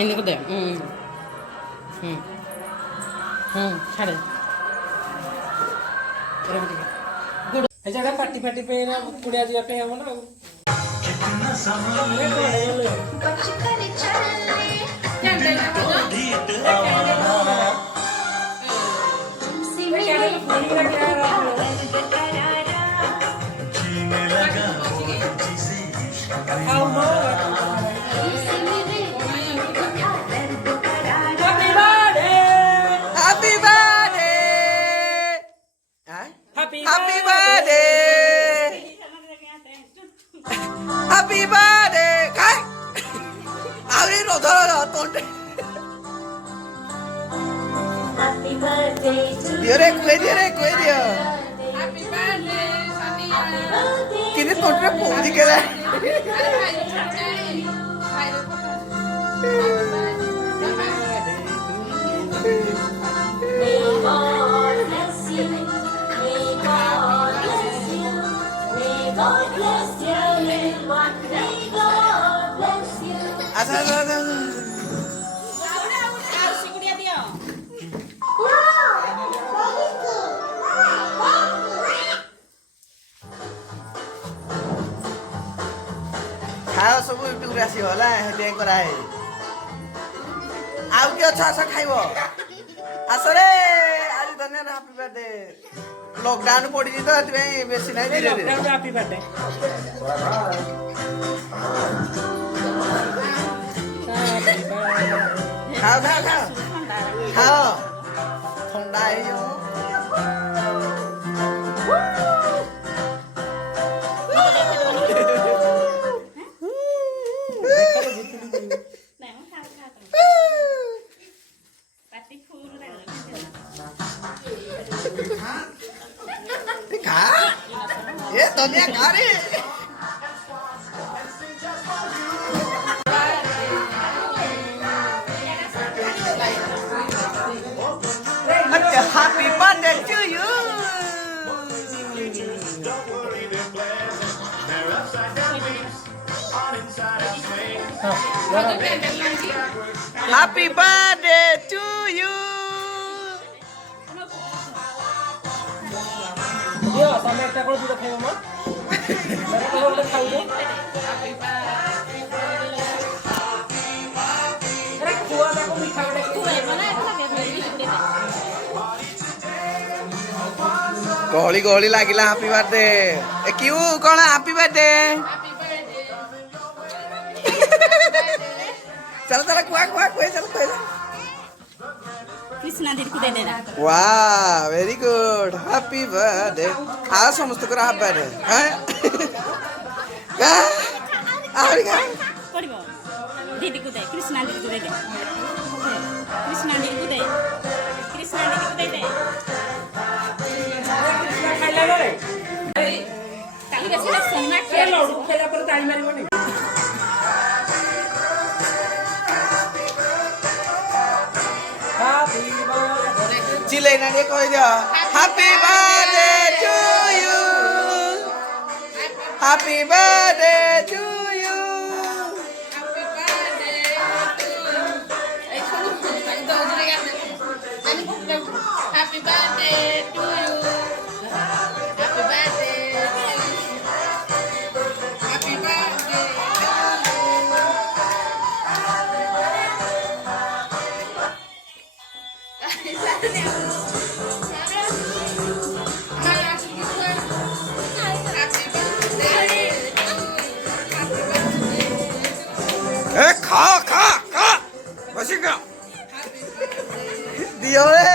इनको दे छाड़े गुड जगह पार्टी पार्टी पे ना कुड़िया जी पे हम ना Happy birthday! Happy birthday! Cái áo đi rồi thôi rồi tôn Happy birthday to Dia deh kue dia Happy birthday Sania Kini tôn ra phụ gì cái này May God bless you. May God bless you. May God bless you, little one. May God bless you. Asa ଖାଅ ସବୁ ୟୁଟ୍ୟୁବରେ ଆସିବ ହେଲା ହେଲେ କରାଏ ଆଉ କିଏ ଅଛ ଆସ ଖାଇବ ଆସରେ ଆଜି ଧନ୍ୟବାଦ ହାପି ବାର୍ଥଡେ ଲକଡାଉନ ପଡିଛି ତ ସେଥିପାଇଁ ବେଶୀ ନାହିଁ ଧୀରେ ଧୀରେ हैप्पी बर्थडे ଖାଅ ଖାଅ ଥଣ୍ଡା ହେଇଯିବ खा ये दुनिया खा रे Happy birthday to you. Happy birthday to you. यो तमे एकटा को दुटा खाइबो म मेरे को दुटा खाइबो अरे खुआ को मिठा बड़े गहली गहली लागिला हैप्पी बर्थडे ए क्यों कौन हैप्पी बर्थडे चलो चलो कुआ कुआ कुआ चलो कुआ कृष्णा दीदी को दे देना वाह वेरी गुड हैप्पी बर्थडे आ समस्त को हैप्पी बर्थडे हैं का और का पड़िबो दीदी को दे कृष्णा दीदी को दे दे कृष्णा दीदी को दे कृष्णा दीदी को दे दे खाइला रे काली बेसी सोना ए लडू खाइला पर ताली मारिबोनी हैप्पी बर्थडे चिल्लाई ना ये कोई दिया happy birthday to you happy birthday to you Happy birthday to you. Happy birthday. Happy birthday. ए खा खा खा बस का दियो रे